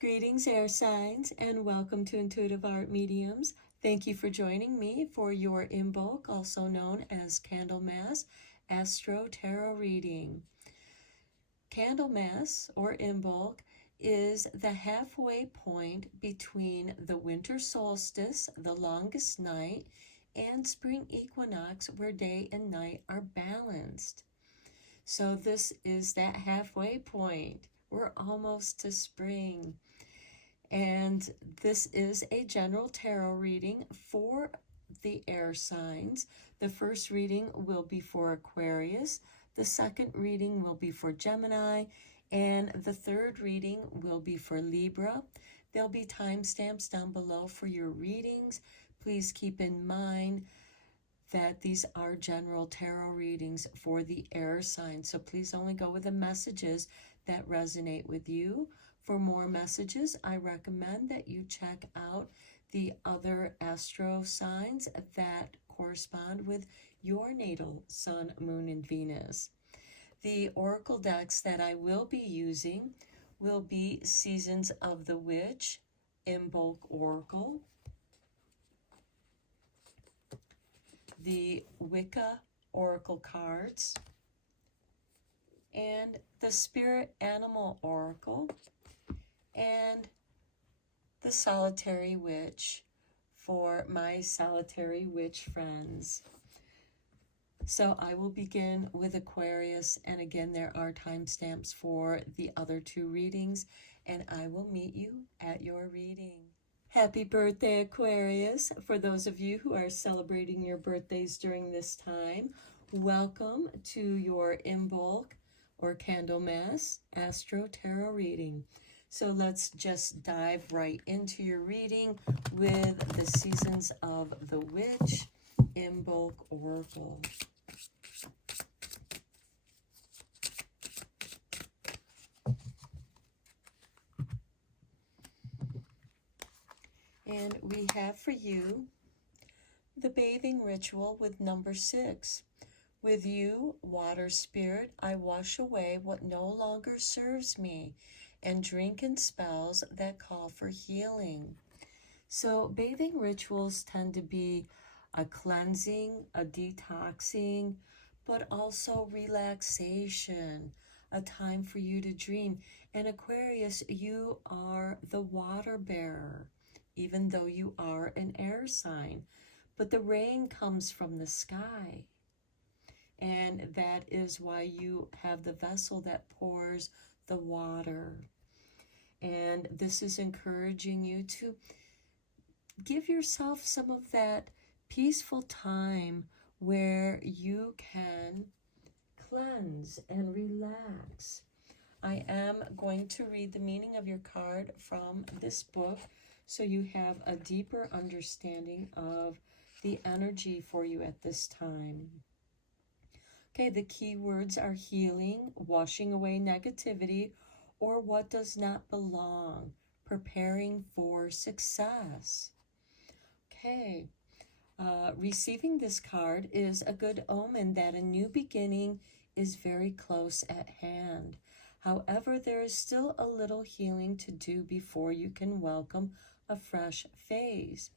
Greetings, air signs, and welcome to Intuitive Art Mediums. Thank you for joining me for your Imbolc, also known as Candlemas Astro Tarot reading. Candlemas, or Imbolc, is the halfway point between the winter solstice, the longest night, and spring equinox, where day and night are balanced. So this is that halfway point. We're almost to spring. And this is a general tarot reading for the air signs. The first reading will be for Aquarius. The second reading will be for Gemini. And the third reading will be for Libra. There'll be timestamps down below for your readings. Please keep in mind that these are general tarot readings for the air signs. So please only go with the messages that resonate with you. For more messages, I recommend that you check out the other astro signs that correspond with your natal sun, moon, and Venus. The oracle decks that I will be using will be Seasons of the Witch, Imbolc Oracle, the Wicca Oracle cards, and the Spirit Animal Oracle, and the Solitary Witch for my Solitary Witch friends. So I will begin with Aquarius, and again there are timestamps for the other two readings, and I will meet you at your reading. Happy birthday, Aquarius. For those of you who are celebrating your birthdays during this time, welcome to your Imbolc or Candlemas Astro Tarot reading. So let's just dive right into your reading with the Seasons of the Witch, Imbolc Oracle. And we have for you the bathing ritual with number 6. With you, water spirit, I wash away what no longer serves me and drink in spells that call for healing. So bathing rituals tend to be a cleansing, a detoxing, but also relaxation, a time for you to dream. And Aquarius, you are the water bearer, even though you are an air sign. But the rain comes from the sky. And that is why you have the vessel that pours the water. And this is encouraging you to give yourself some of that peaceful time where you can cleanse and relax. I am going to read the meaning of your card from this book so you have a deeper understanding of the energy for you at this time. Okay, the key words are healing, washing away negativity, or what does not belong, preparing for success. Okay, receiving this card is a good omen that a new beginning is very close at hand. However, there is still a little healing to do before you can welcome a fresh phase.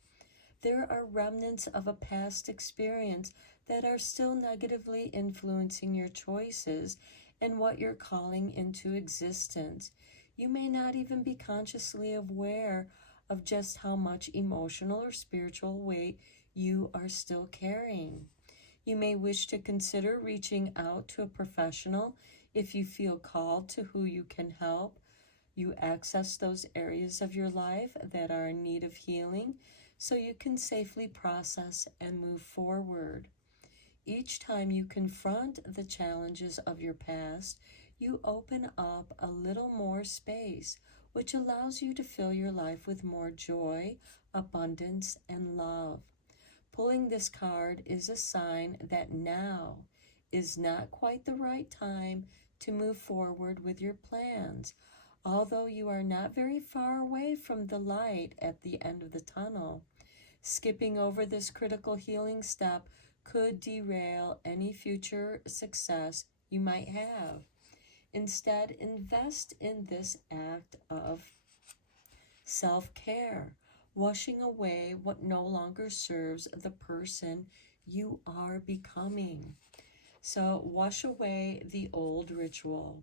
There are remnants of a past experience that are still negatively influencing your choices and what you're calling into existence. You may not even be consciously aware of just how much emotional or spiritual weight you are still carrying. You may wish to consider reaching out to a professional if you feel called to who you can help. You access those areas of your life that are in need of healing so you can safely process and move forward. Each time you confront the challenges of your past, you open up a little more space, which allows you to fill your life with more joy, abundance, and love. Pulling this card is a sign that now is not quite the right time to move forward with your plans. Although you are not very far away from the light at the end of the tunnel, skipping over this critical healing step could derail any future success you might have. Instead, invest in this act of self-care, washing away what no longer serves the person you are becoming. So wash away the old ritual.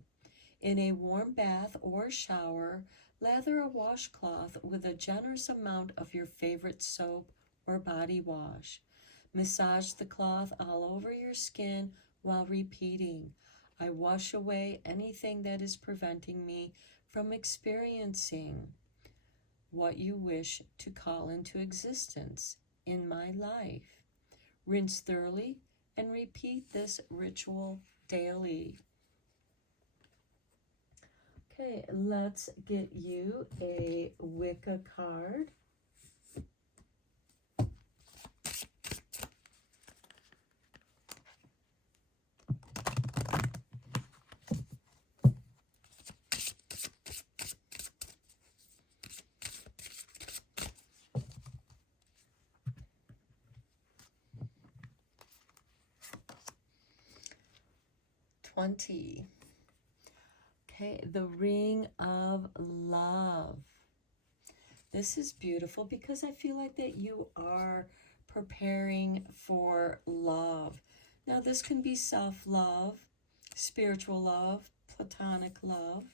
In a warm bath or shower, lather a washcloth with a generous amount of your favorite soap or body wash. Massage the cloth all over your skin while repeating, I wash away anything that is preventing me from experiencing what you wish to call into existence in my life. Rinse thoroughly and repeat this ritual daily. Okay, let's get you a Wicca card. Okay, the Ring of Love. This is beautiful because I feel like that you are preparing for love. Now, this can be self-love, spiritual love, platonic love.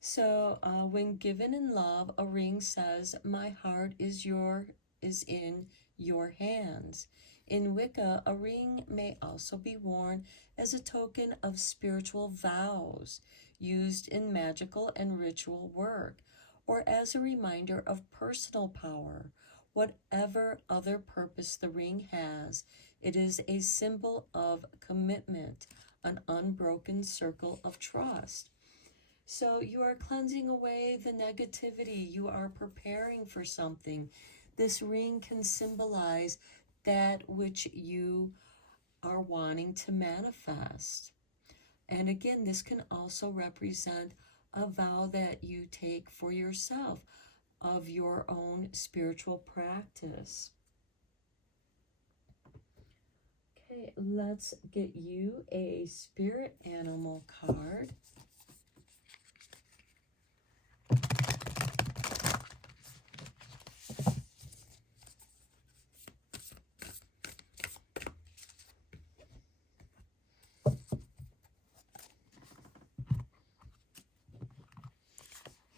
So when given in love, a ring says, my heart is in your hands. In Wicca, a ring may also be worn as a token of spiritual vows used in magical and ritual work, or as a reminder of personal power. Whatever other purpose the ring has, it is a symbol of commitment, an unbroken circle of trust. So you are cleansing away the negativity. You are preparing for something. This ring can symbolize that which you are wanting to manifest. And again, this can also represent a vow that you take for yourself of your own spiritual practice. Okay, let's get you a spirit animal card.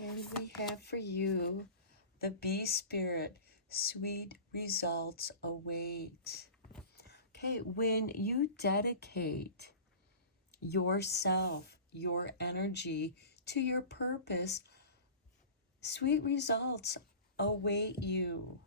And we have for you the Bee Spirit, sweet results await. Okay, when you dedicate yourself, your energy to your purpose, sweet results await you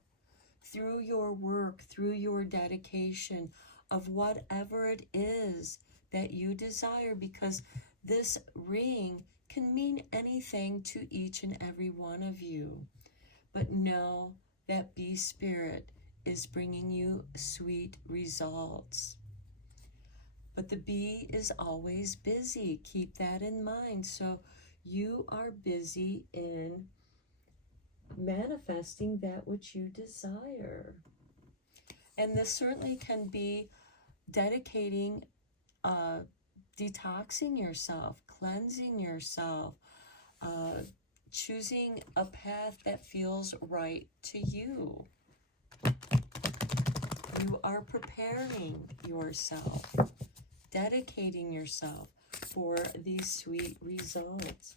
through your work, through your dedication of whatever it is that you desire, because this ring can mean anything to each and every one of you. But know that Bee Spirit is bringing you sweet results. But the bee is always busy. Keep that in mind. So you are busy in manifesting that which you desire. And this certainly can be dedicating, detoxing yourself, cleansing yourself, choosing a path that feels right to you. You are preparing yourself, dedicating yourself for these sweet results.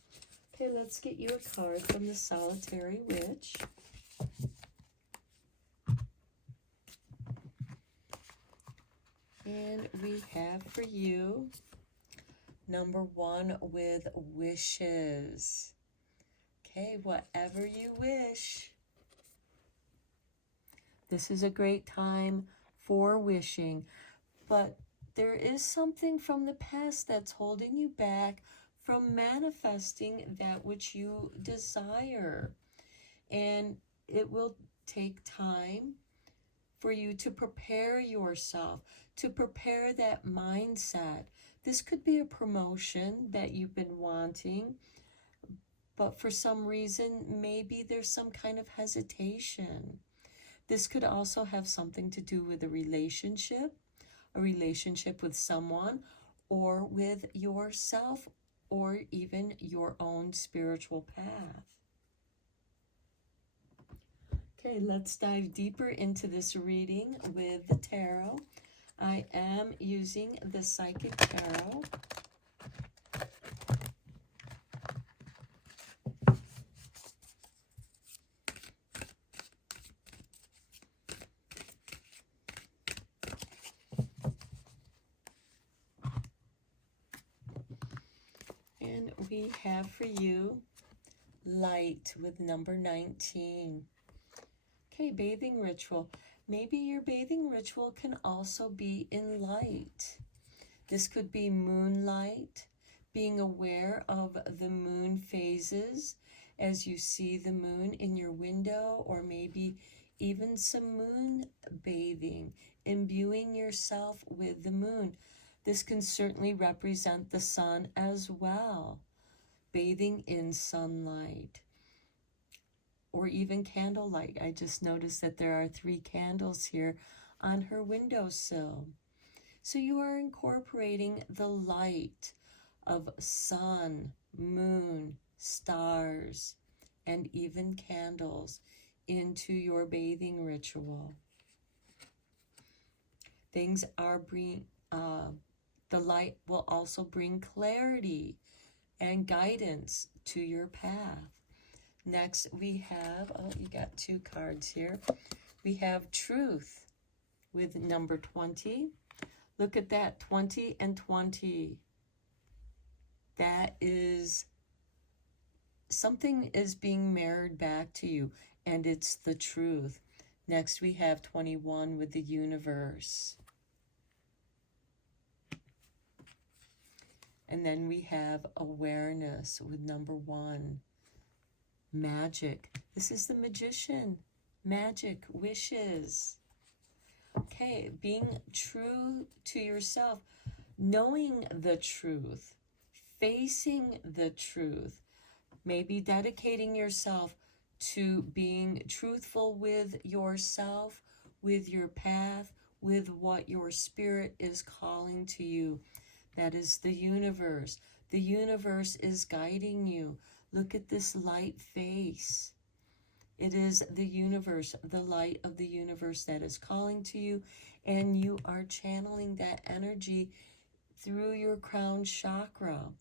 Okay, let's get you a card from the Solitary Witch. And we have for you number 1 with wishes. Okay, whatever you wish. This is a great time for wishing, but there is something from the past that's holding you back from manifesting that which you desire. And it will take time for you to prepare yourself, to prepare that mindset. This could be a promotion that you've been wanting, but for some reason, maybe there's some kind of hesitation. This could also have something to do with a relationship with someone, or with yourself, or even your own spiritual path. Okay, let's dive deeper into this reading with the tarot. I am using the Psychic Tarot. And we have for you light with number 19. Okay, bathing ritual. Maybe your bathing ritual can also be in light. This could be moonlight, being aware of the moon phases as you see the moon in your window, or maybe even some moon bathing, imbuing yourself with the moon. This can certainly represent the sun as well, bathing in sunlight, or even candlelight. I just noticed that there are 3 candles here on her windowsill. So you are incorporating the light of sun, moon, stars, and even candles into your bathing ritual. Things are the light will also bring clarity and guidance to your path. Next, we have, oh, you got 2 cards here. We have truth with number 20. Look at that, 20 and 20. That is, something is being mirrored back to you, and it's the truth. Next, we have 21 with the universe. And then we have awareness with number 1. Magic. This is the magician. Magic, wishes. Okay, being true to yourself, knowing the truth, facing the truth, maybe dedicating yourself to being truthful with yourself, with your path, with what your spirit is calling to you. That is the universe. The universe is guiding you. Look at this light face. It is the universe, the light of the universe that is calling to you, and you are channeling that energy through your crown chakra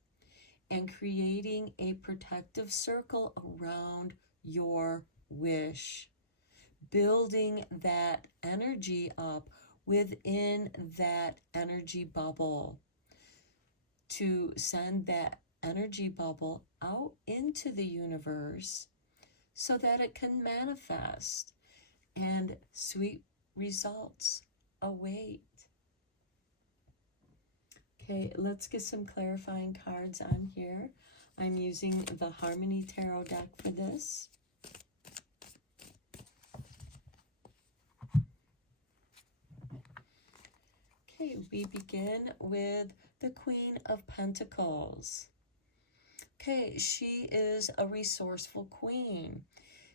and creating a protective circle around your wish, building that energy up within that energy bubble to send that energy bubble out into the universe so that it can manifest and sweet results await. Okay, let's get some clarifying cards on here. I'm using the Harmony Tarot deck for this. Okay, we begin with the Queen of Pentacles. Okay, she is a resourceful queen.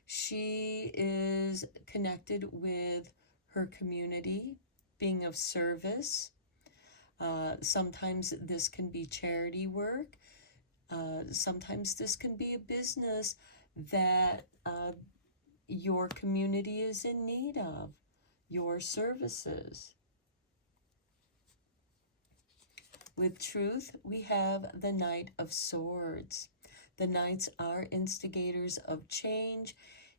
She is connected with her community, being of service. Sometimes this can be charity work. Sometimes this can be a business that your community is in need of, your services. With truth, we have the Knight of Swords. The Knights are instigators of change,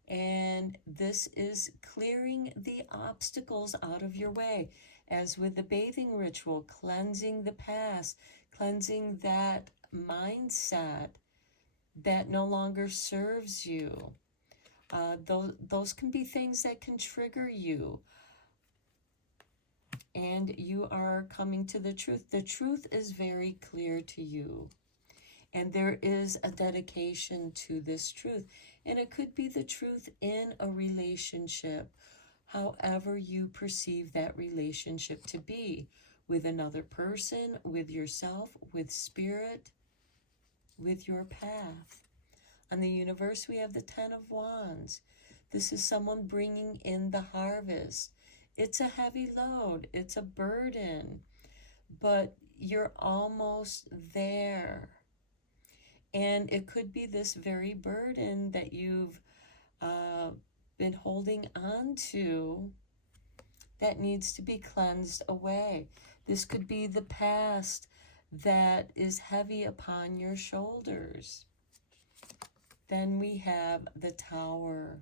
and this is clearing the obstacles out of your way. As with the bathing ritual, cleansing the past, cleansing that mindset that no longer serves you. Those can be things that can trigger you. And you are coming to the truth. The truth is very clear to you. And there is a dedication to this truth. And it could be the truth in a relationship, however you perceive that relationship to be, with another person, with yourself, with spirit, with your path. On the universe, we have the Ten of Wands. This is someone bringing in the harvest. It's a heavy load. It's a burden. But you're almost there. And it could be this very burden that you've been holding on to that needs to be cleansed away. This could be the past that is heavy upon your shoulders. Then we have the Tower.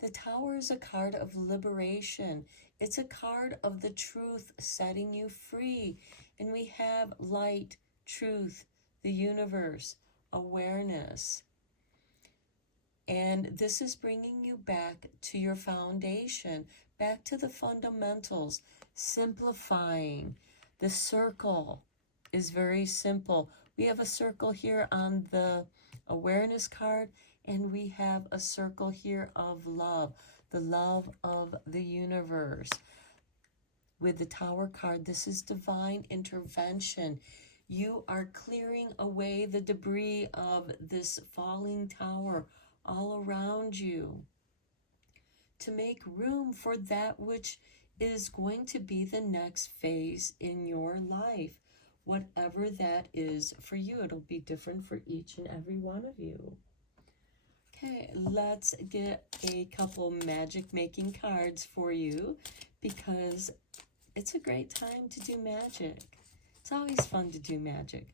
The Tower is a card of liberation. It's a card of the truth setting you free. And we have light, truth, the universe, awareness. And this is bringing you back to your foundation, back to the fundamentals, simplifying. The circle is very simple. We have a circle here on the awareness card, and we have a circle here of love, the love of the universe. With the Tower card, this is divine intervention. You are clearing away the debris of this falling tower all around you to make room for that which is going to be the next phase in your life, whatever that is for you. It'll be different for each and every one of you. Okay, let's get a couple magic making cards for you, because it's a great time to do magic. It's always fun to do magic.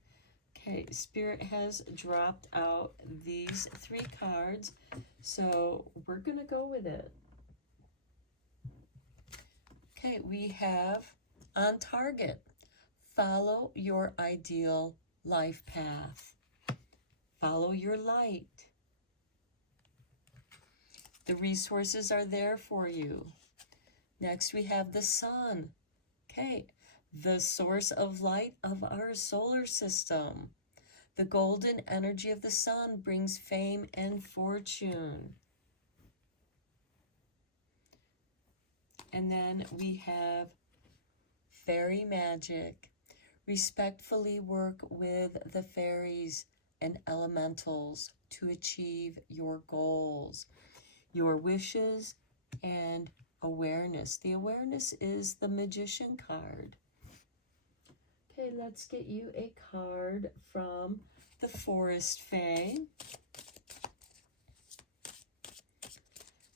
Okay, Spirit has dropped out these 3 cards, so we're going to go with it. Okay, we have on target. Follow your ideal life path. Follow your light. The resources are there for you. Next, we have the Sun. Okay, the source of light of our solar system. The golden energy of the sun brings fame and fortune. And then we have fairy magic. Respectfully work with the fairies and elementals to achieve your goals, your wishes, and awareness. The awareness is the Magician card. Okay, let's get you a card from the Forest Fae.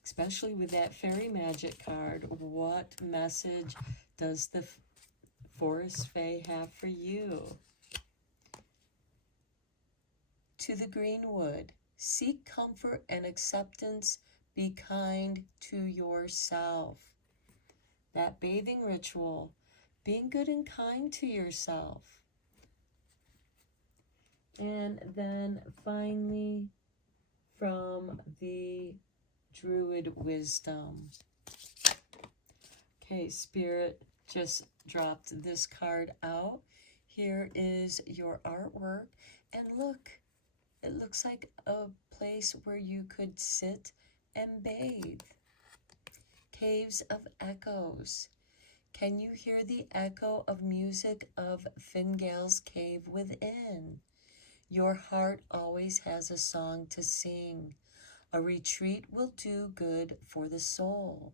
Especially with that fairy magic card, what message does the Forest Fae have for you? To the Greenwood, seek comfort and acceptance. Be kind to yourself. That bathing ritual, being good and kind to yourself. And then finally, from the Druid Wisdom. Okay, Spirit just dropped this card out. Here is your artwork. And look, it looks like a place where you could sit and bathe. Caves of Echoes. Can you hear the echo of music of Fingal's cave within? Your heart always has a song to sing. A retreat will do good for the soul.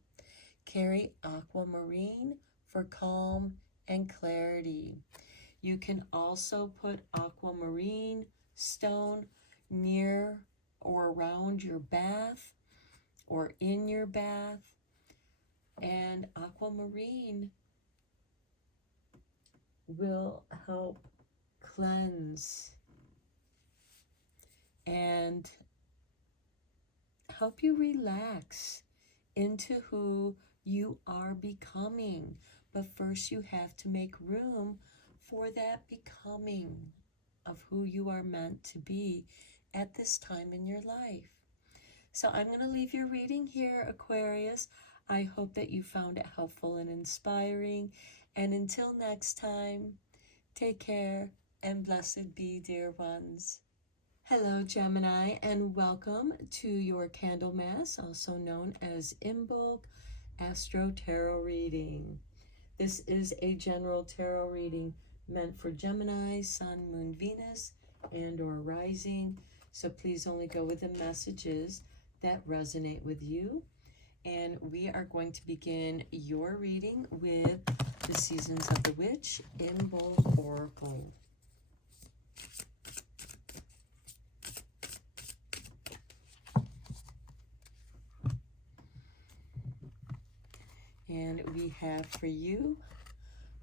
Carry aquamarine for calm and clarity. You can also put aquamarine stone near or around your bath or in your bath. And aquamarine will help cleanse and help you relax into who you are becoming. But first you have to make room for that becoming of who you are meant to be at this time in your life. So I'm going to leave your reading here, Aquarius. I hope that you found it helpful and inspiring. And until next time, take care and blessed be, dear ones. Hello, Gemini, and welcome to your Candlemas, also known as Imbolc Astro Tarot reading. This is a general tarot reading meant for Gemini, Sun, Moon, Venus, and or rising. So please only go with the messages that resonate with you. And we are going to begin your reading with the Seasons of the Witch, Imbolc Oracle. And we have for you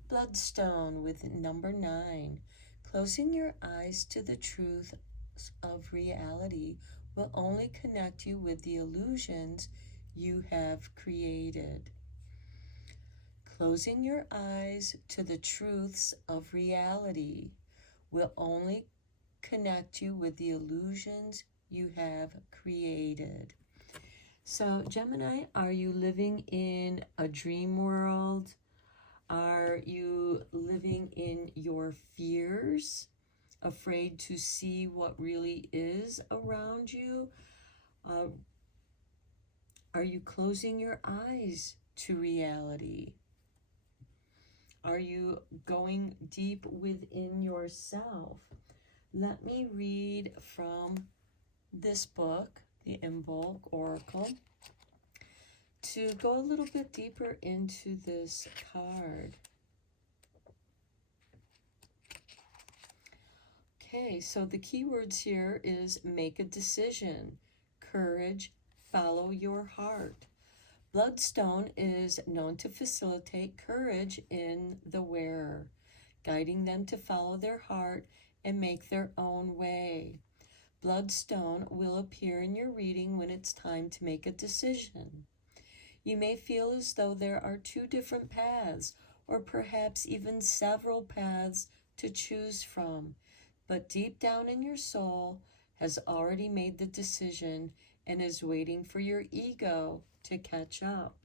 Bloodstone with number 9. Closing your eyes to the truth of reality will only connect you with the illusions you have created. Closing your eyes to the truths of reality will only connect you with the illusions you have created. So, Gemini, are you living in a dream world? Are you living in your fears, afraid to see what really is around you? Are you closing your eyes to reality? Are you going deep within yourself? Let me read from this book, the Imbolc Oracle, to go a little bit deeper into this card. Okay, so the keywords here is make a decision, courage, follow your heart. Bloodstone is known to facilitate courage in the wearer, guiding them to follow their heart and make their own way. Bloodstone will appear in your reading when it's time to make a decision. You may feel as though there are 2 different paths, or perhaps even several paths to choose from, but deep down in your soul has already made the decision and is waiting for your ego to catch up.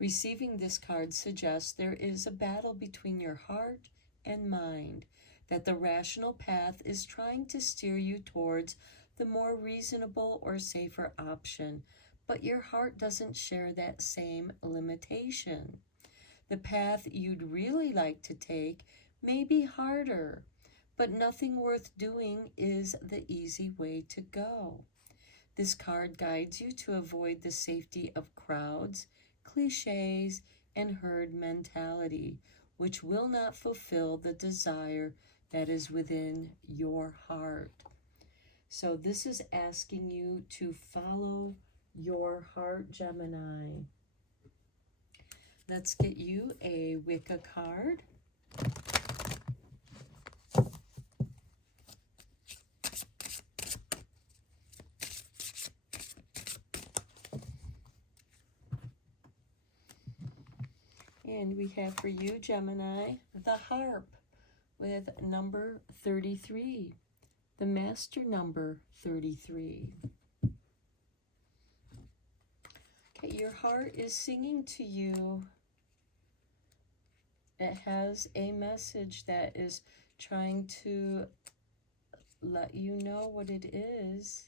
Receiving this card suggests there is a battle between your heart and mind, that the rational path is trying to steer you towards the more reasonable or safer option, but your heart doesn't share that same limitation. The path you'd really like to take may be harder, but nothing worth doing is the easy way to go. This card guides you to avoid the safety of crowds, cliches, and herd mentality, which will not fulfill the desire that is within your heart. So this is asking you to follow your heart, Gemini. Let's get you a Wicca card. And we have for you, Gemini, the harp with number 33, the master number 33. Okay, your heart is singing to you. It has a message that is trying to let you know what it is.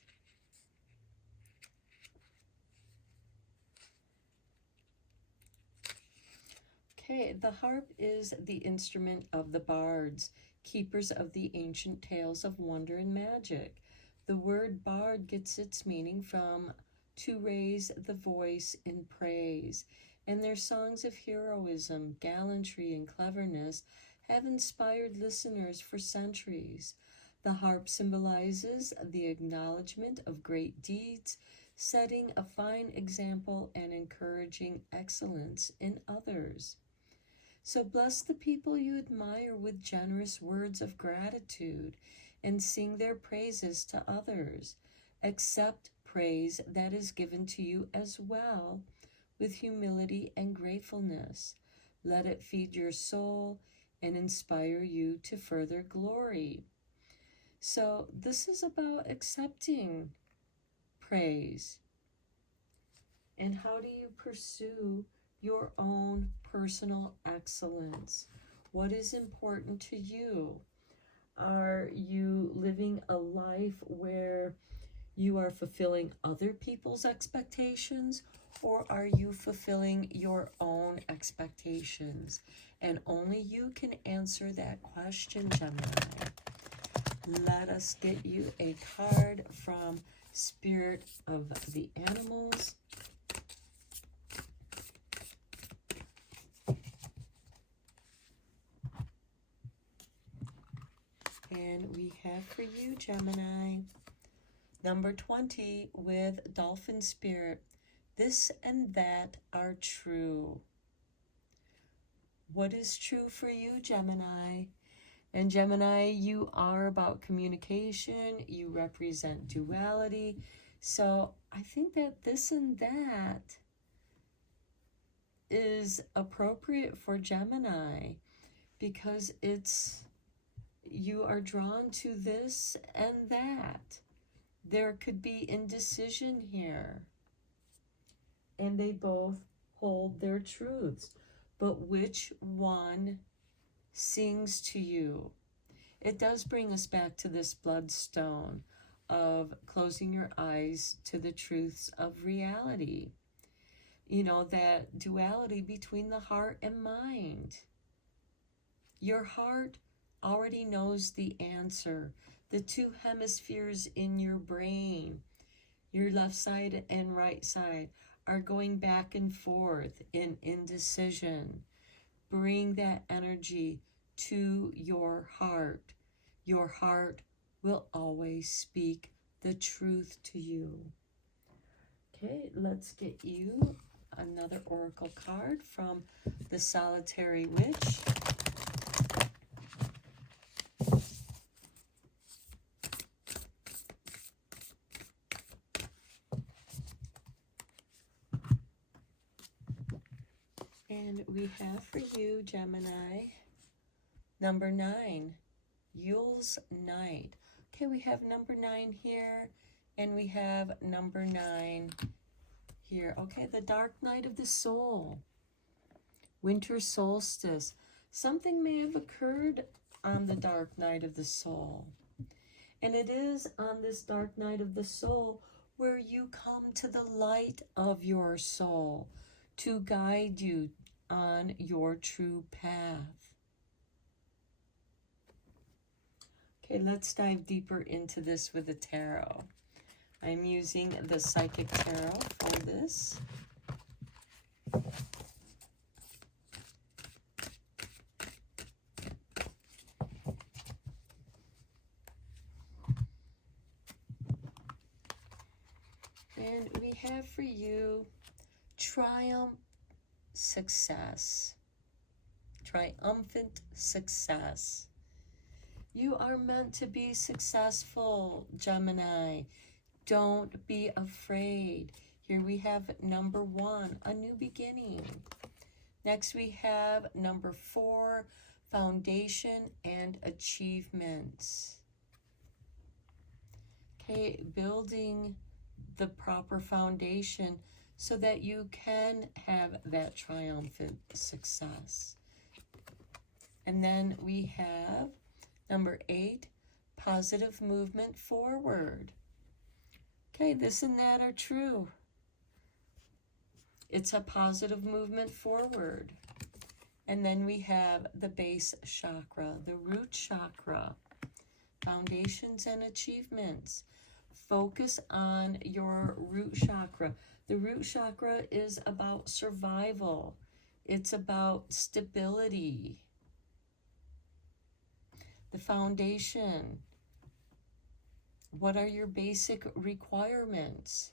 Okay, the harp is the instrument of the bards, keepers of the ancient tales of wonder and magic. The word bard gets its meaning from to raise the voice in praise, and their songs of heroism, gallantry, and cleverness have inspired listeners for centuries. The harp symbolizes the acknowledgement of great deeds, setting a fine example and encouraging excellence in others. So bless the people you admire with generous words of gratitude and sing their praises to others. Accept praise that is given to you as well with humility and gratefulness. Let it feed your soul and inspire you to further glory. So this is about accepting praise. And how do you pursue your own personal excellence? What is important to you? Are you living a life where you are fulfilling other people's expectations, or are you fulfilling your own expectations? And only you can answer that question, Gemini. Let us get you a card from Spirit of the Animals. And we have for you, Gemini, number 20 with Dolphin Spirit. This and that are true. what is true for you, Gemini? And Gemini, you are about communication. You represent duality. So I think that this and that is appropriate for Gemini because you are drawn to this and that. There could be indecision here. And they both hold their truths. But which one sings to you? It does bring us back to this bloodstone of closing your eyes to the truths of reality. You know, that duality between the heart and mind. Your heart already knows the answer. The two hemispheres in your brain, your left side and right side, are going back and forth in indecision. Bring that energy to your heart. Your heart will always speak the truth to you. Okay, let's get you another oracle card from the Solitary Witch. And we have for you, Gemini, number 9, Yule's Night. Okay, we have number 9 here, and we have number 9 here. Okay, the dark night of the soul, winter solstice. Something may have occurred on the dark night of the soul. And it is on this dark night of the soul where you come to the light of your soul to guide you on your true path. Okay, let's dive deeper into this with the tarot. I'm using the Psychic Tarot for this. And we have for you triumph, success, triumphant success. You are meant to be successful, Gemini. Don't be afraid. Here we have number 1, a new beginning. Next we have number 4, foundation and achievements. Okay, building the proper foundation so that you can have that triumphant success. And then we have number 8, positive movement forward. Okay, this and that are true. It's a positive movement forward. And then we have the base chakra, the root chakra, foundations and achievements. Focus on your root chakra. The root chakra is about survival. It's about stability. The foundation. What are your basic requirements?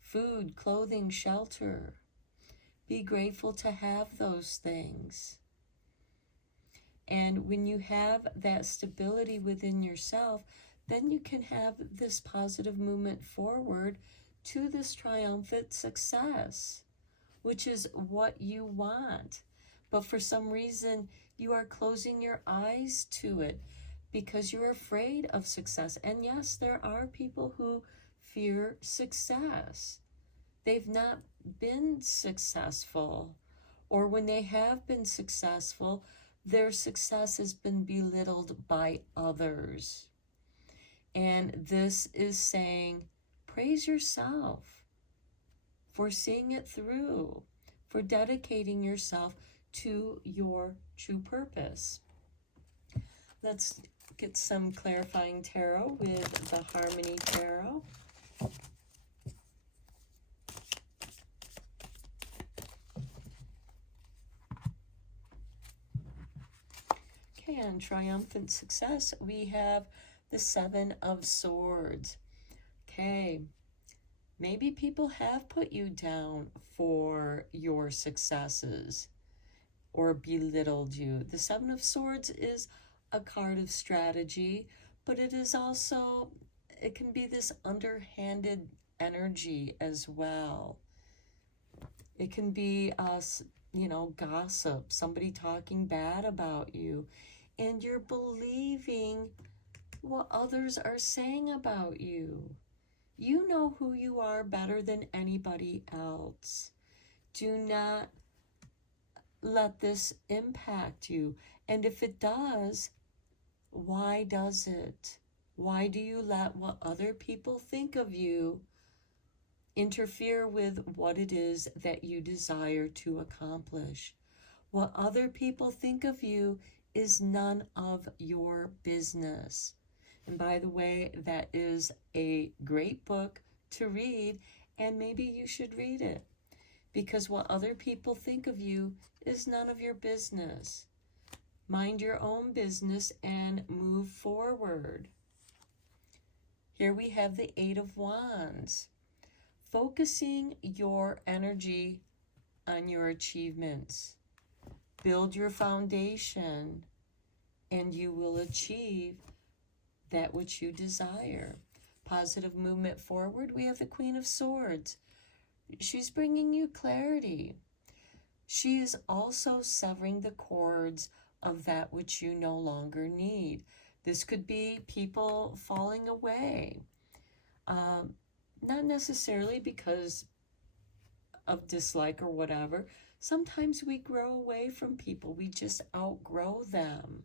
Food, clothing, shelter. Be grateful to have those things. And when you have that stability within yourself, then you can have this positive movement forward to this triumphant success, which is what you want. But for some reason, you are closing your eyes to it because you're afraid of success. And yes, there are people who fear success. They've not been successful, or when they have been successful, their success has been belittled by others. And this is saying, praise yourself for seeing it through, for dedicating yourself to your true purpose. Let's get some clarifying tarot with the Harmony Tarot. Okay, on triumphant success, we have the 7 of Swords. Okay, maybe people have put you down for your successes. or belittled you. The Seven of Swords is a card of strategy, but it is also, it can be this underhanded energy as well. It can be us, you know, gossip, somebody talking bad about you, and you're believing what others are saying about you. You know who you are better than anybody else. Do not let this impact you. And if it does, why does it? Why do you let what other people think of you interfere with what it is that you desire to accomplish? What other people think of you is none of your business. And by the way, that is a great book to read, and maybe you should read it, because what other people think of you is none of your business. Mind your own business and move forward. Here we have the Eight of Wands. Focusing your energy on your achievements. Build your foundation, and you will achieve that which you desire. Positive movement forward. We have the Queen of Swords. She's bringing you clarity. She is also severing the cords of that which you no longer need. This could be people falling away. Not necessarily because of dislike or whatever. Sometimes we grow away from people. We just outgrow them.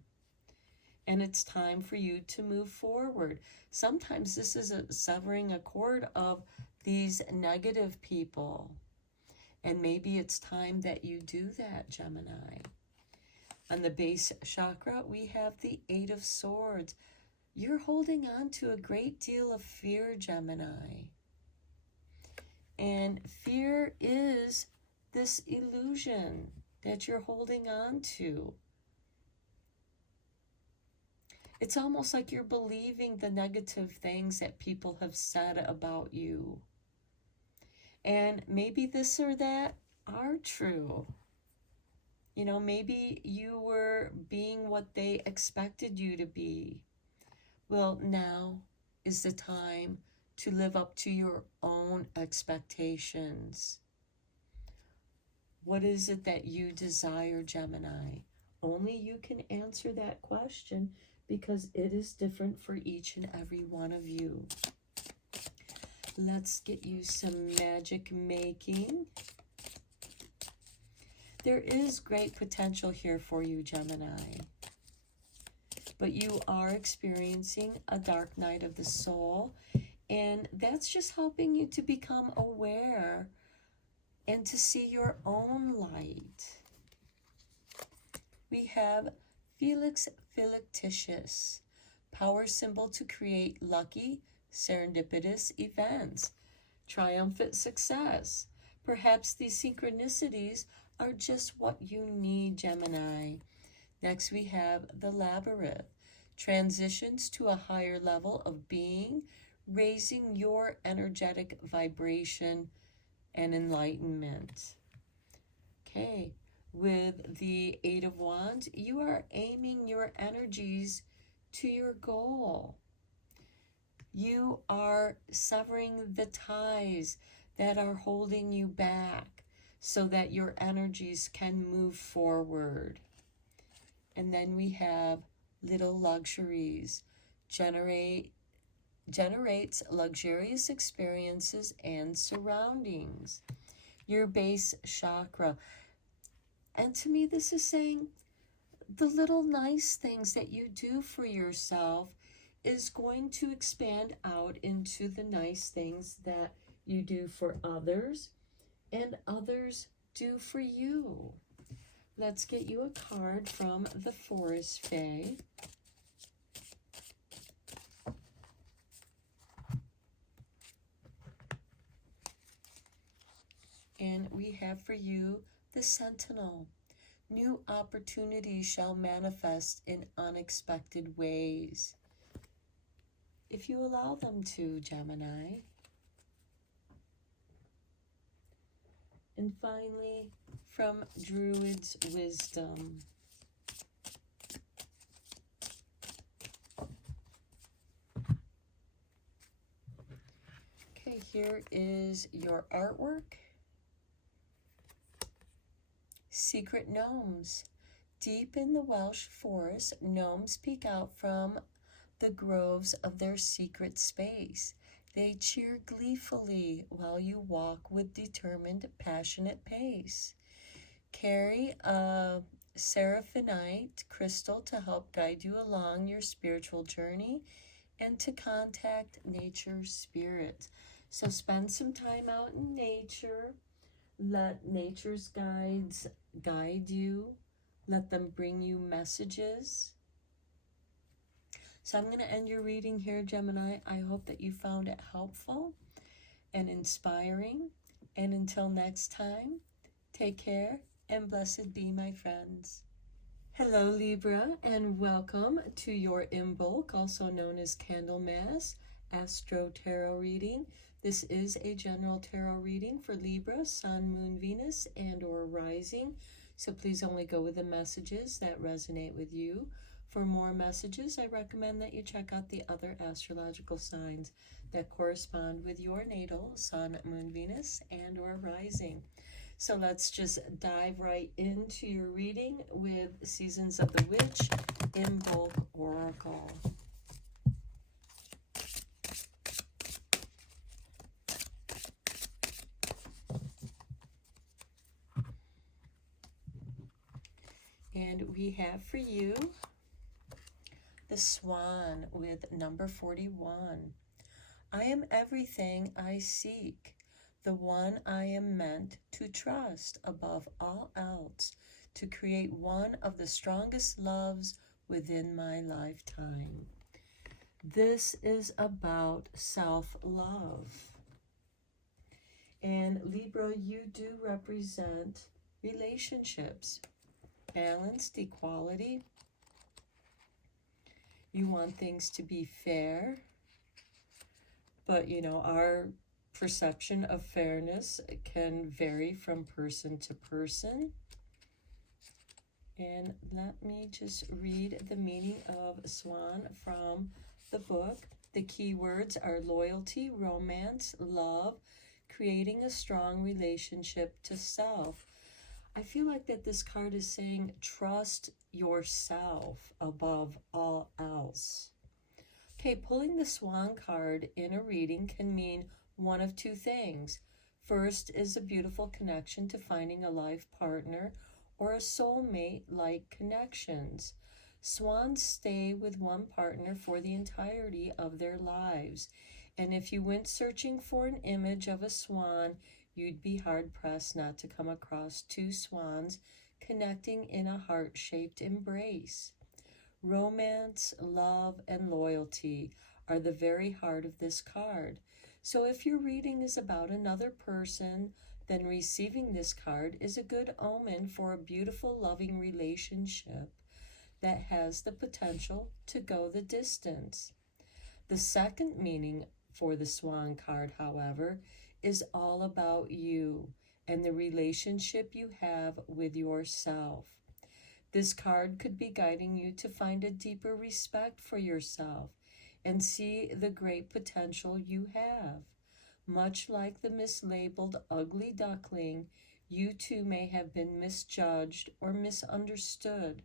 And it's time for you to move forward. Sometimes this is severing a cord of these negative people. And maybe it's time that you do that, Gemini. On the base chakra, we have the Eight of Swords. You're holding on to a great deal of fear, Gemini. And fear is this illusion that you're holding on to. It's almost like you're believing the negative things that people have said about you. And maybe this or that are true. You know, maybe you were being what they expected you to be. Well, now is the time to live up to your own expectations. What is it that you desire, Gemini? Only you can answer that question, because it is different for each and every one of you. Let's get you some magic making. There is great potential here for you, Gemini. But you are experiencing a dark night of the soul, and that's just helping you to become aware and to see your own light. We have Felix Fictitious, power symbol to create lucky, serendipitous events, triumphant success. Perhaps these synchronicities are just what you need, Gemini. Next, we have the Labyrinth, transitions to a higher level of being, raising your energetic vibration and enlightenment. Okay, with the Eight of Wands, you are aiming your energies to your goal. You are severing the ties that are holding you back so that your energies can move forward. And then we have Little Luxuries, generates luxurious experiences and surroundings. Your base chakra. And to me, this is saying the little nice things that you do for yourself is going to expand out into the nice things that you do for others and others do for you. Let's get you a card from the Forest Fae. And we have for you the Sentinel. New opportunities shall manifest in unexpected ways, if you allow them to, Gemini. And And finally, from Druid's Wisdom. Okay, here is your artwork. Secret Gnomes. Deep in the Welsh forest, gnomes peek out from the groves of their secret space. They cheer gleefully while you walk with determined, passionate pace. Carry a seraphinite crystal to help guide you along your spiritual journey and to contact nature's spirit. So spend some time out in nature. Let nature's guides guide you. Let them bring you messages. So I'm going to end your reading here, Gemini. I hope that you found it helpful and inspiring. And until next time, take care and blessed be, my friends. Hello, Libra, and welcome to your Imbolc, also known as Candlemas Astro Tarot reading. This is a general tarot reading for Libra, Sun, Moon, Venus, and or Rising. So please only go with the messages that resonate with you. For more messages, I recommend that you check out the other astrological signs that correspond with your natal Sun, Moon, Venus, and or Rising. So let's just dive right into your reading with Seasons of the Witch, Imbolc Oracle. And we have for you the Swan with number 41. I am everything I seek, the one I am meant to trust above all else, to create one of the strongest loves within my lifetime. This is about self-love. And Libra, you do represent relationships. Balanced, equality. You want things to be fair, but you know, our perception of fairness can vary from person to person. And let me just read the meaning of Swan from the book. The key words are loyalty, romance, love, creating a strong relationship to self. I feel like that this card is saying trust yourself above all else. Okay, pulling the Swan card in a reading can mean one of two things. First is a beautiful connection to finding a life partner or a soulmate-like connections. Swans stay with one partner for the entirety of their lives. And if you went searching for an image of a swan, you'd be hard-pressed not to come across two swans connecting in a heart-shaped embrace. Romance, love, and loyalty are the very heart of this card. So if your reading is about another person, then receiving this card is a good omen for a beautiful, loving relationship that has the potential to go the distance. The second meaning for the Swan card, however, is all about you and the relationship you have with yourself. This card could be guiding you to find a deeper respect for yourself and see the great potential you have. Much like the mislabeled ugly duckling, you too may have been misjudged or misunderstood,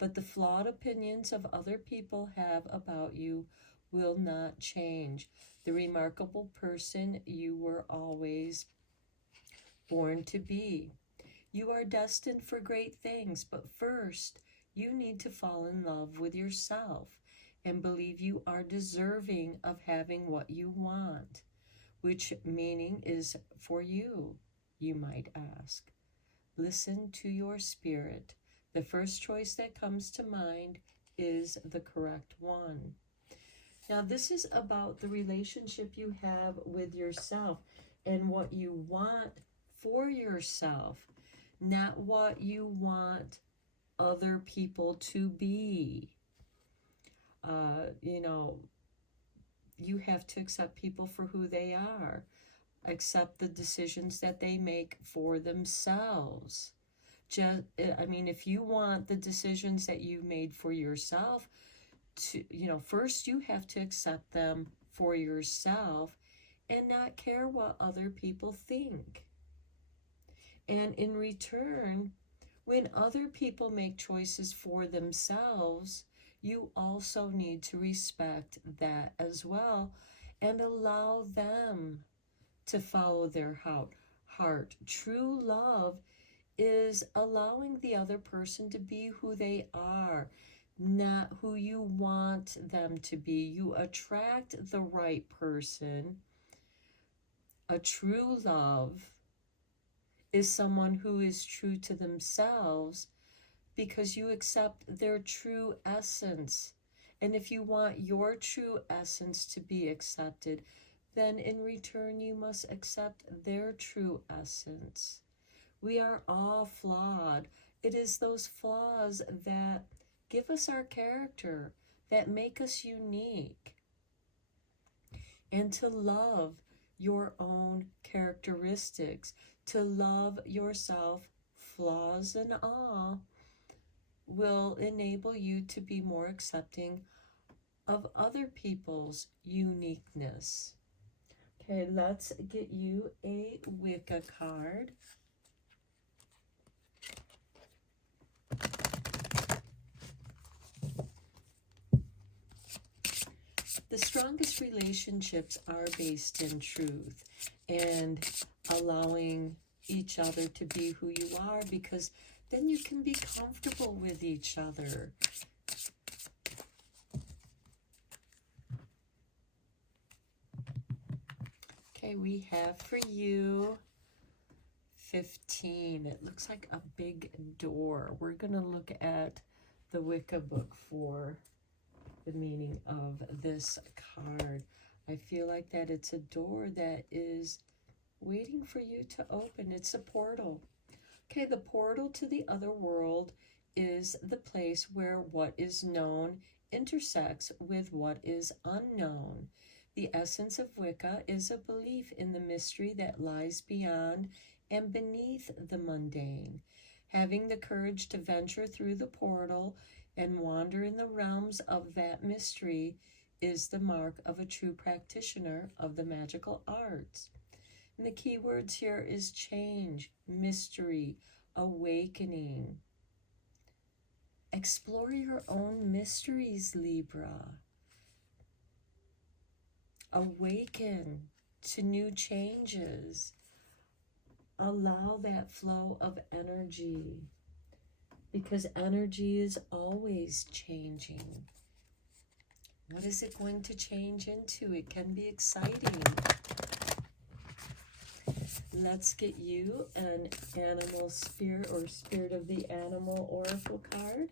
but the flawed opinions of other people have about you will not change the remarkable person you were always born to be. You are destined for great things, but first, you need to fall in love with yourself and believe you are deserving of having what you want. Which meaning is for you, you might ask. Listen to your spirit. The first choice that comes to mind is the correct one. Now, this is about the relationship you have with yourself and what you want for yourself, not what you want other people to be. You know, you have to accept people for who they are. Accept the decisions that they make for themselves. I mean, if you want the decisions that you made for yourself to, first you have to accept them for yourself and not care what other people think. And in return, when other people make choices for themselves, you also need to respect that as well and allow them to follow their heart. True love is allowing the other person to be who they are, not who you want them to be. You attract the right person. A true love is someone who is true to themselves because you accept their true essence. And if you want your true essence to be accepted, then in return you must accept their true essence. We are all flawed. It is those flaws that give us our character, that make us unique. And to love your own characteristics, to love yourself, flaws and all, will enable you to be more accepting of other people's uniqueness. Okay, let's get you a Wicca card. The strongest relationships are based in truth and allowing each other to be who you are, because then you can be comfortable with each other. Okay, we have for you 15. It looks like a big door. We're going to look at the Wicca book for the meaning of this card. I feel like that it's a door that is waiting for you to open. It's a portal. Okay, the portal to the other world is the place where what is known intersects with what is unknown. The essence of Wicca is a belief in the mystery that lies beyond and beneath the mundane. Having the courage to venture through the portal and wander in the realms of that mystery is the mark of a true practitioner of the magical arts. And the key words here is change, mystery, awakening. Explore your own mysteries, Libra. Awaken to new changes. Allow that flow of energy, because energy is always changing. What is it going to change into? It can be exciting. Let's get you an animal spirit or spirit of the animal oracle card.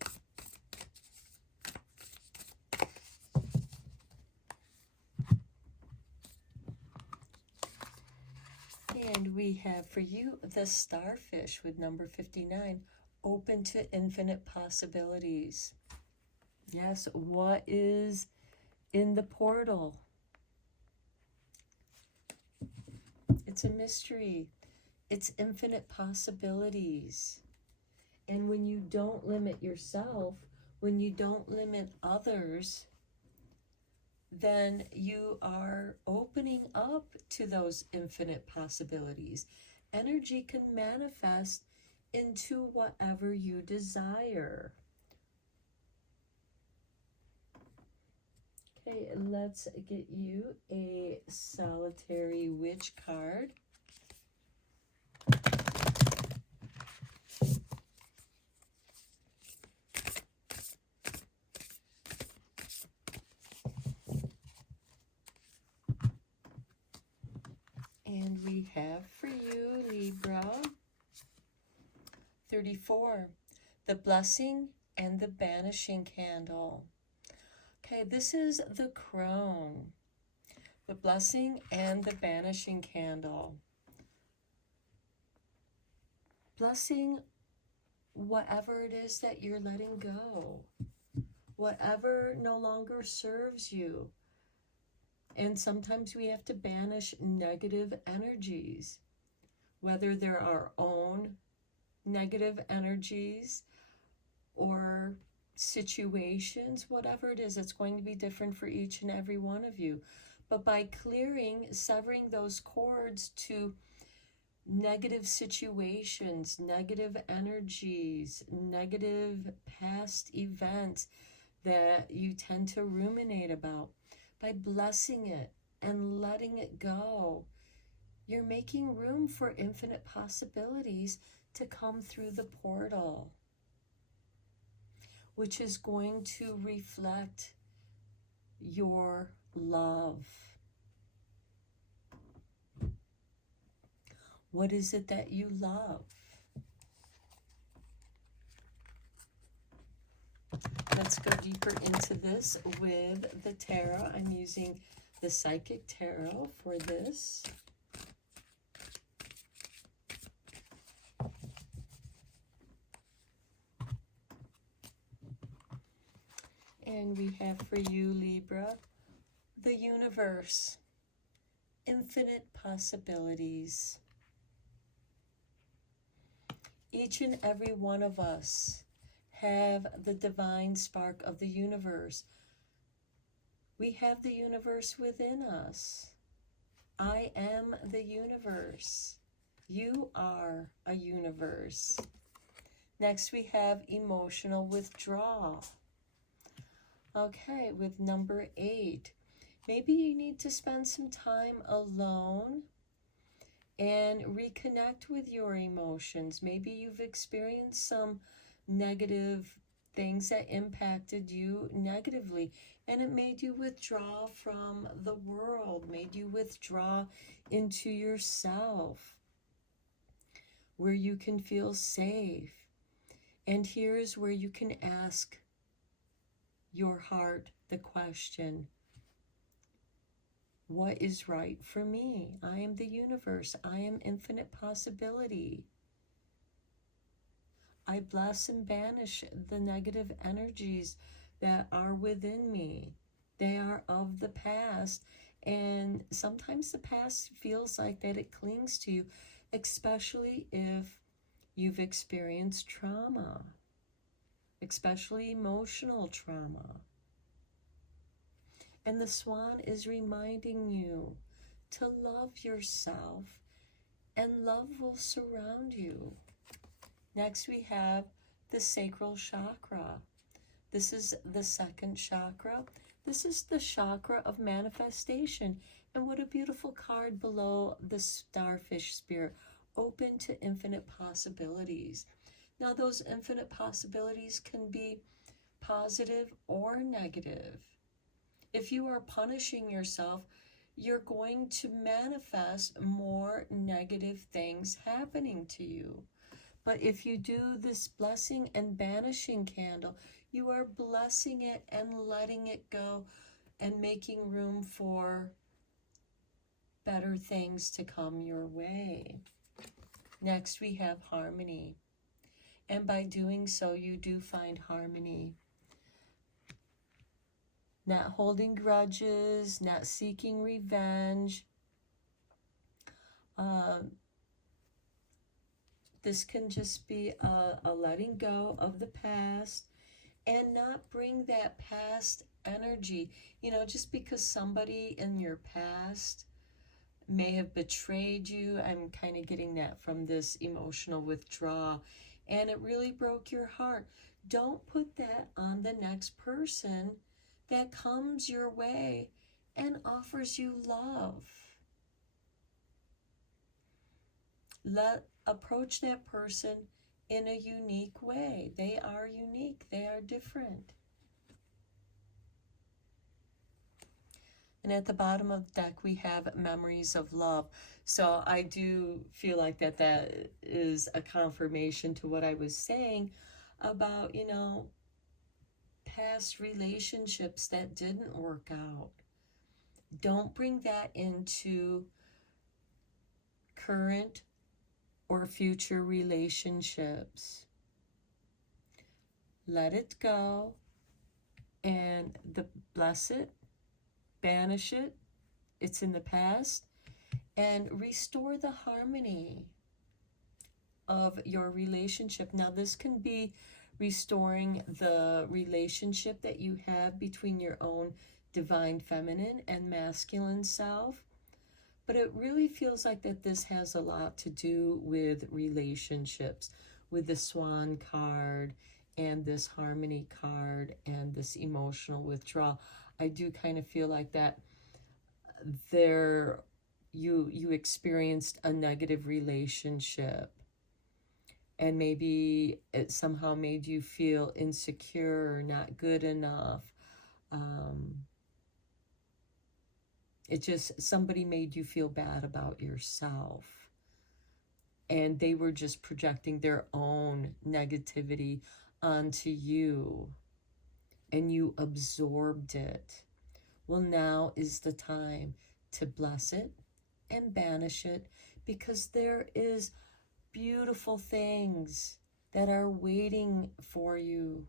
And we have for you the starfish with number 59, open to infinite possibilities. Yes, what is in the portal? It's a mystery. It's infinite possibilities. And when you don't limit yourself, when you don't limit others, then you are opening up to those infinite possibilities. Energy can manifest into whatever you desire. Okay, let's get you a solitary witch card. And we have for you, Libra, 34, the blessing and the banishing candle. Okay, this is the crone, the blessing and the banishing candle. Blessing whatever it is that you're letting go, whatever no longer serves you. And sometimes we have to banish negative energies, whether they're our own negative energies or situations, whatever it is, it's going to be different for each and every one of you. But by clearing, severing those cords to negative situations, negative energies, negative past events that you tend to ruminate about, by blessing it and letting it go, you're making room for infinite possibilities to come through the portal, which is going to reflect your love. What is it that you love? Let's go deeper into this with the tarot. I'm using the Psychic Tarot for this. And we have for you, Libra, the universe, infinite possibilities. Each and every one of us have the divine spark of the universe. We have the universe within us. I am the universe. You are a universe. Next, we have emotional withdrawal. Okay, with number 8. Maybe you need to spend some time alone and reconnect with your emotions. Maybe you've experienced some negative things that impacted you negatively, and it made you withdraw from the world, made you withdraw into yourself, where you can feel safe. And here's where you can ask your heart the question, what is right for me? I am the universe. I am infinite possibility. I bless and banish the negative energies that are within me. They are of the past, and sometimes the past feels like that it clings to you, especially if you've experienced trauma, especially emotional trauma. And the swan is reminding you to love yourself, and love will surround you. Next, we have the sacral chakra. This is the second chakra. This is the chakra of manifestation. And what a beautiful card below the starfish spirit, open to infinite possibilities. Now, those infinite possibilities can be positive or negative. If you are punishing yourself, you're going to manifest more negative things happening to you. But if you do this blessing and banishing candle, you are blessing it and letting it go and making room for better things to come your way. Next, we have harmony. And by doing so, you do find harmony. Not holding grudges, not seeking revenge. This can just be a letting go of the past and not bring that past energy. You know, just because somebody in your past may have betrayed you, I'm kind of getting that from this emotional withdrawal, and it really broke your heart. Don't put that on the next person that comes your way and offers you love. Approach that person in a unique way. They are unique. They are different. And at the bottom of the deck, we have memories of love. So I do feel like that is a confirmation to what I was saying about, you know, past relationships that didn't work out. Don't bring that into current or future relationships. Let it go and bless it, banish it, it's in the past, and restore the harmony of your relationship. Now, this can be restoring the relationship that you have between your own divine feminine and masculine self. But it really feels like that this has a lot to do with relationships, with the Swan card and this Harmony card and this emotional withdrawal. I do kind of feel like that you experienced a negative relationship, and maybe it somehow made you feel insecure, not good enough. It just, somebody made you feel bad about yourself. And they were just projecting their own negativity onto you. And you absorbed it. Well, now is the time to bless it and banish it, because there is beautiful things that are waiting for you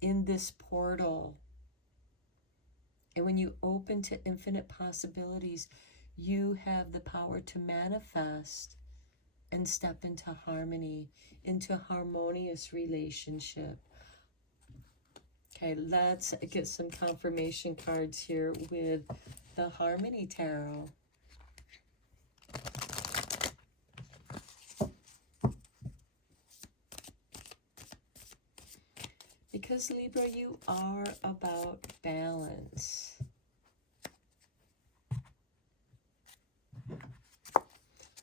in this portal. And when you open to infinite possibilities, you have the power to manifest and step into harmony, into a harmonious relationship. Okay, let's get some confirmation cards here with the Harmony Tarot. Because Libra, you are about balance.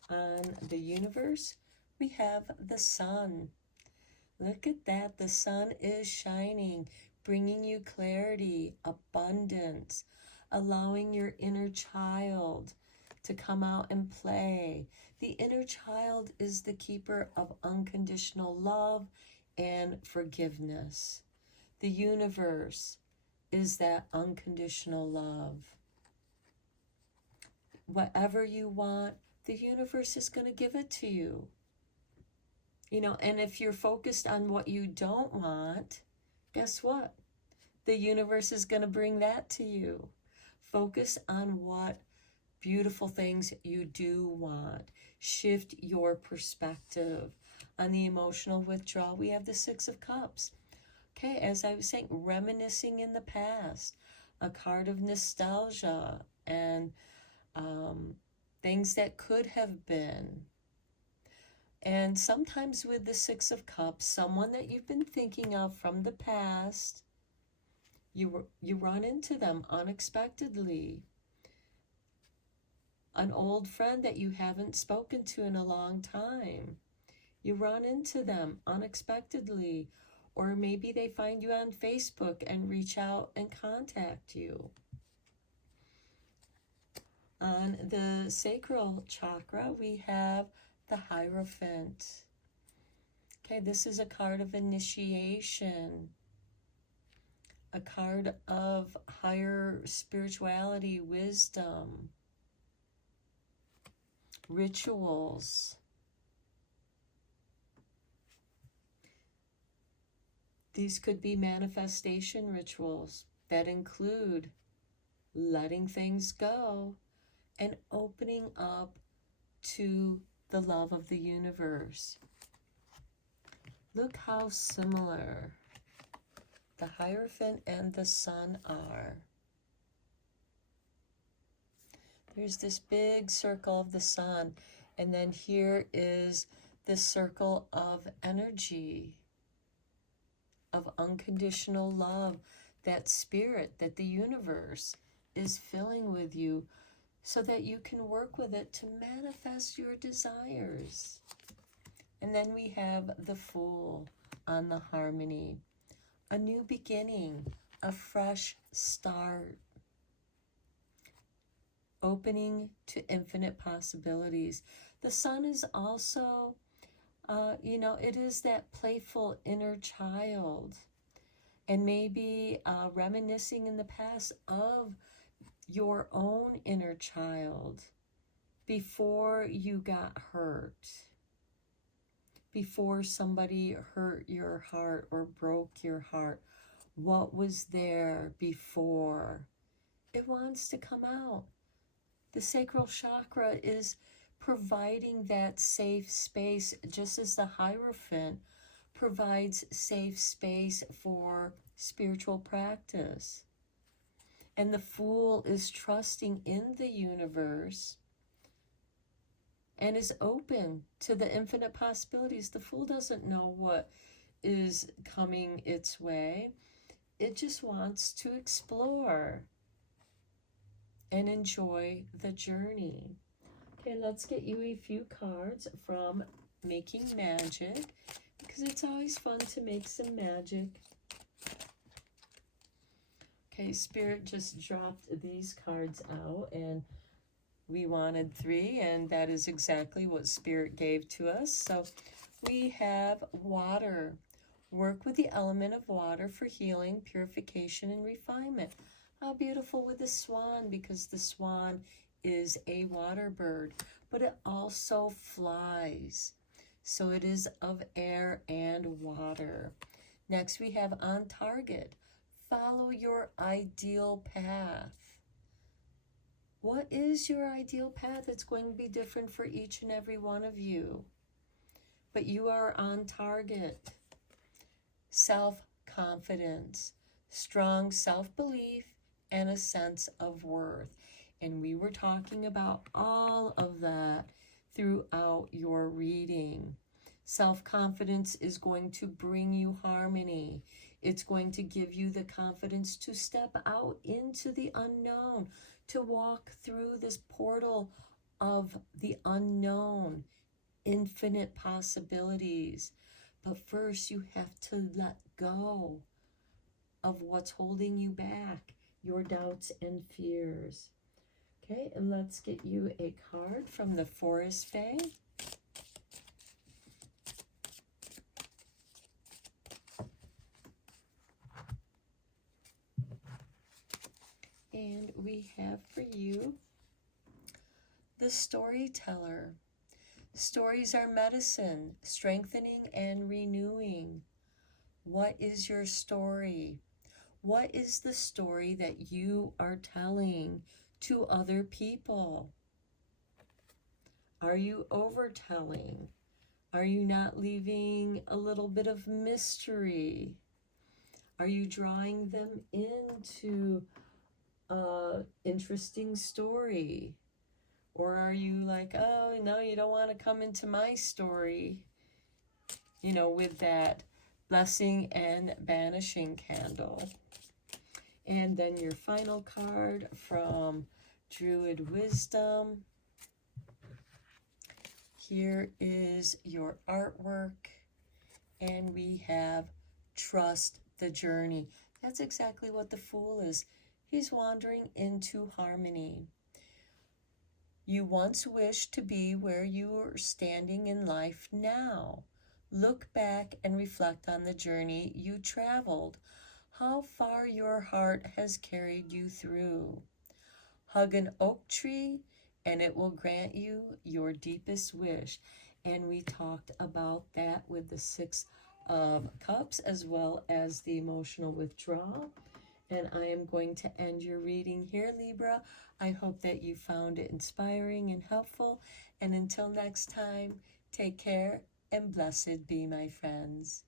On the universe, we have the sun. Look at that. The sun is shining, bringing you clarity, abundance, allowing your inner child to come out and play. The inner child is the keeper of unconditional love and forgiveness. The universe is that unconditional love. Whatever you want, the universe is going to give it to you. You know, and if you're focused on what you don't want, guess what? The universe is going to bring that to you. Focus on what beautiful things you do want. Shift your perspective. On the emotional withdrawal, we have the Six of Cups. Okay, as I was saying, reminiscing in the past, a card of nostalgia and things that could have been. And sometimes with the Six of Cups, someone that you've been thinking of from the past, you run into them unexpectedly. An old friend that you haven't spoken to in a long time. You run into them unexpectedly, or maybe they find you on Facebook and reach out and contact you. On the sacral chakra, we have the Hierophant. Okay, this is a card of initiation, a card of higher spirituality, wisdom, rituals. These could be manifestation rituals that include letting things go and opening up to the love of the universe. Look how similar the Hierophant and the Sun are. There's this big circle of the sun, and then here is this circle of energy, of unconditional love, that spirit that the universe is filling with you so that you can work with it to manifest your desires. And then we have the Fool on the Harmony, a new beginning, a fresh start, opening to infinite possibilities. The Sun is also, it is that playful inner child, and maybe reminiscing in the past of your own inner child before you got hurt, before somebody hurt your heart or broke your heart. What was there before? It wants to come out. The sacral chakra is providing that safe space, just as the Hierophant provides safe space for spiritual practice. And the Fool is trusting in the universe and is open to the infinite possibilities. The Fool doesn't know what is coming its way. It just wants to explore and enjoy the journey. Okay, let's get you a few cards from Making Magic, because it's always fun to make some magic. Okay, Spirit just dropped these cards out, and we wanted 3, and that is exactly what Spirit gave to us. So we have water. Work with the element of water for healing, purification, and refinement. How beautiful with the swan, because the swan is a water bird, but it also flies. So it is of air and water. Next we have on target. Follow your ideal path. What is your ideal path? It's going to be different for each and every one of you, but you are on target. Self-confidence, strong self-belief, and a sense of worth. And we were talking about all of that throughout your reading. Self-confidence is going to bring you harmony. It's going to give you the confidence to step out into the unknown, to walk through this portal of the unknown, infinite possibilities. But first, you have to let go of what's holding you back, your doubts and fears. Okay, and let's get you a card from the Forest Fae. And we have for you the Storyteller. Stories are medicine, strengthening and renewing. What is your story? What is the story that you are telling to other people? Are you overtelling? Are you not leaving a little bit of mystery? Are you drawing them into an interesting story? Or are you like, oh, no, you don't want to come into my story, you know, with that blessing and banishing candle. And then your final card from Druid Wisdom. Here is your artwork. And we have trust the journey. That's exactly what the Fool is. He's wandering into harmony. You once wished to be where you are standing in life now. Look back and reflect on the journey you traveled, how far your heart has carried you through. Hug an oak tree and it will grant you your deepest wish. And we talked about that with the 6 of Cups as well as the emotional withdrawal. And I am going to end your reading here, Libra. I hope that you found it inspiring and helpful. And until next time, take care and blessed be, my friends.